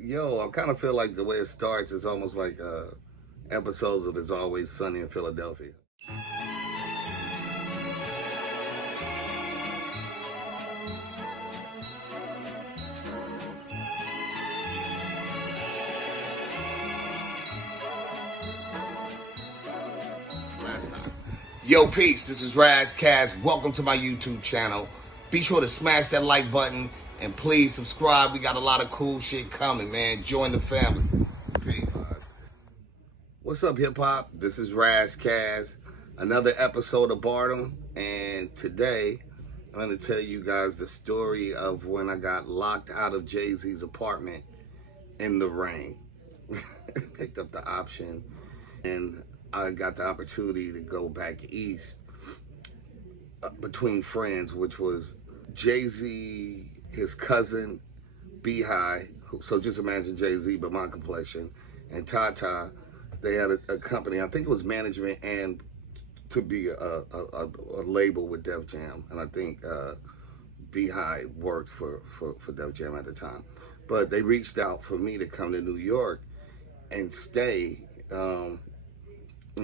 Yo, I kind of feel like the way it starts is almost like episodes of It's Always Sunny in Philadelphia. Last time. Yo, peace. This is Kaz. Welcome to my YouTube channel. Be sure to smash that like button and please subscribe. We got a lot of cool shit coming, man. Join the family. Peace. What's up, hip hop? This is Kaz. Another episode of Bartram, and today I'm going to tell you guys the story of when I got locked out of JayZ's apartment in the rain. Picked up the option, and I got the opportunity to go back east between friends, which was JayZ, his cousin, Beehive. So just imagine JayZ, but my complexion, and Tata. They had a company, I think it was management and to be a label with Def Jam. And I think Beehive worked for Def Jam at the time. But they reached out for me to come to New York and stay and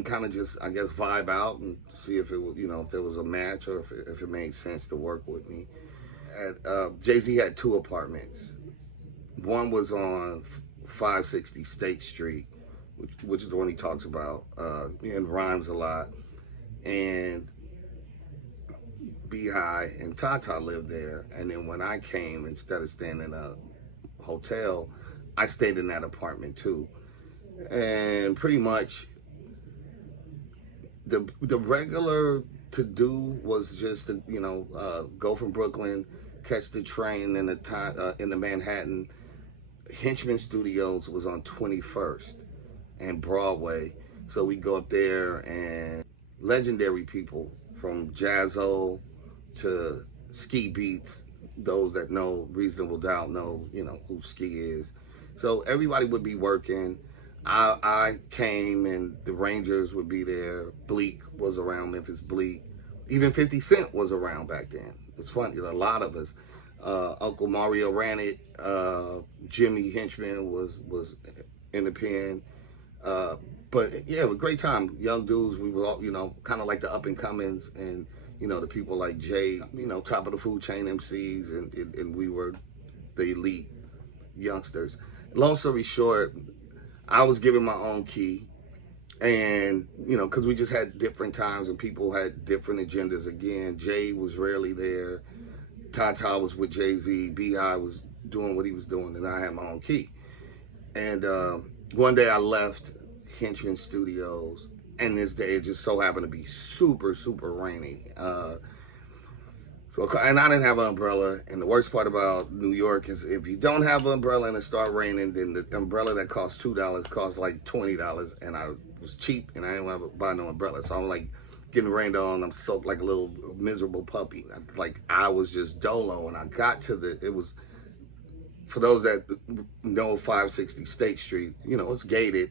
kind of just, I guess, vibe out and see if it was, if there was a match or if it made sense to work with me. JayZ had two apartments. One was on 560 State Street, which is the one he talks about and rhymes a lot. And Beehive and Tata lived there. And then when I came, instead of staying in a hotel, I stayed in that apartment too. And pretty much the regular to do was just to go from Brooklyn, catch the train in the Manhattan. Henchman Studios was on 21st and Broadway, so we go up there, and legendary people from Jazzo to Ski Beats. Those that know Reasonable Doubt know who Ski is. So everybody would be working. I came, and the Rangers would be there. Bleak was around, Memphis Bleak. Even 50 Cent was around back then. It's funny, a lot of us. Uncle Mario ran it. Jimmy Henchman was in the pen. But yeah, it was a great time. Young dudes, we were all, kind of like the up and comings, and the people like Jay, top of the food chain MCs, and we were the elite youngsters. Long story short, I was given my own key, and because we just had different times and people had different agendas. Again, Jay was rarely there. Tata was with JayZ. Beehive was doing what he was doing, and I had my own key. And one day I left Henchman Studios, and this day it just so happened to be super, super rainy. And I didn't have an umbrella. And the worst part about New York is if you don't have an umbrella and it start raining, then the umbrella that costs $2 costs like $20. And I was cheap, and I didn't want to buy no umbrella. So I'm like getting rained on. I'm soaked like a little miserable puppy. I was just dolo. And I got to it was, for those that know 560 State Street, it's gated.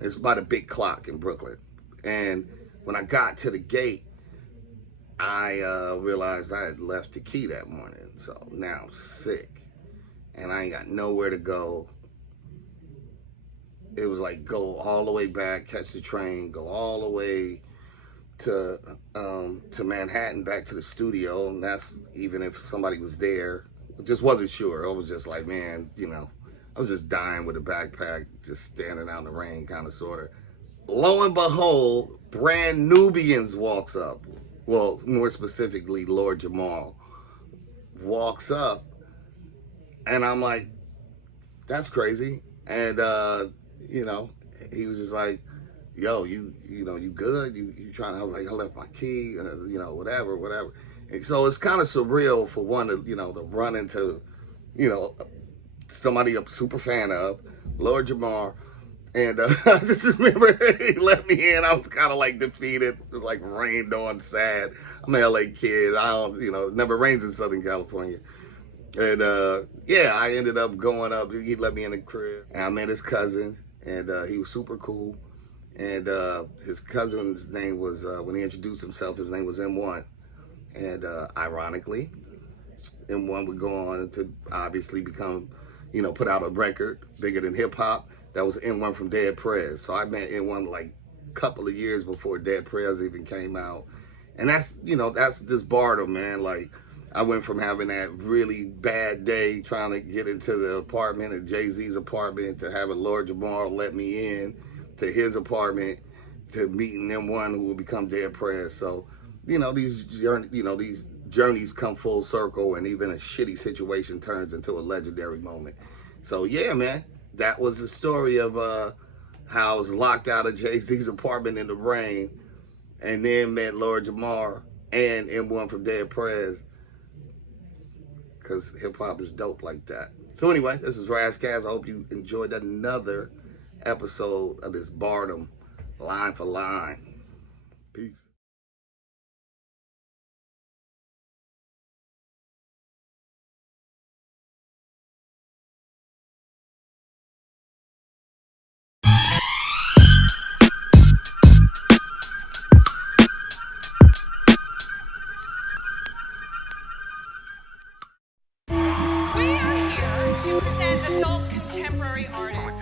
It's by the big clock in Brooklyn. And when I got to the gate, I realized I had left the key that morning. So now I'm sick, and I ain't got nowhere to go. It was like go all the way back, catch the train, go all the way to Manhattan, back to the studio. And that's even if somebody was there. I just wasn't sure. I was just like, man, I was just dying with a backpack, just standing out in the rain, kind of, sort of. Lo and behold, BRAND NUBIANS walks up. Well, more specifically, Lord Jamal walks up, and I'm like, that's crazy. And he was just like, yo, you good? You trying to? I was like, I left my key, whatever. And so it's kind of surreal for one to to run into somebody I'm super fan of, Lord Jamar. And I just remember he let me in. I was kind of like defeated, like rained on, sad. I'm an LA kid. I don't, it never rains in Southern California. And yeah, I ended up going up. He let me in the crib. And I met his cousin, and he was super cool. And his cousin's name was, when he introduced himself, his name was M1. And ironically, M1 would go on to obviously become put out a record bigger than hip hop. That was N1 from Dead Prez. So I met N1 like a couple of years before Dead Prez even came out. And that's, that's this boredom, man. Like, I went from having that really bad day trying to get into the apartment at JayZ's apartment to having Lord Jamar let me in to his apartment to meeting N1 who will become Dead Prez. So, these journeys come full circle, and even a shitty situation turns into a legendary moment. So yeah, man, that was the story of how I was locked out of JayZ's apartment in the rain, and then met Lord Jamar and M1 from Dead Prez, because hip hop is dope like that. So anyway, this is Razzcast. I hope you enjoyed another episode of this Bardem line for line. Peace. We are here to present adult contemporary artists.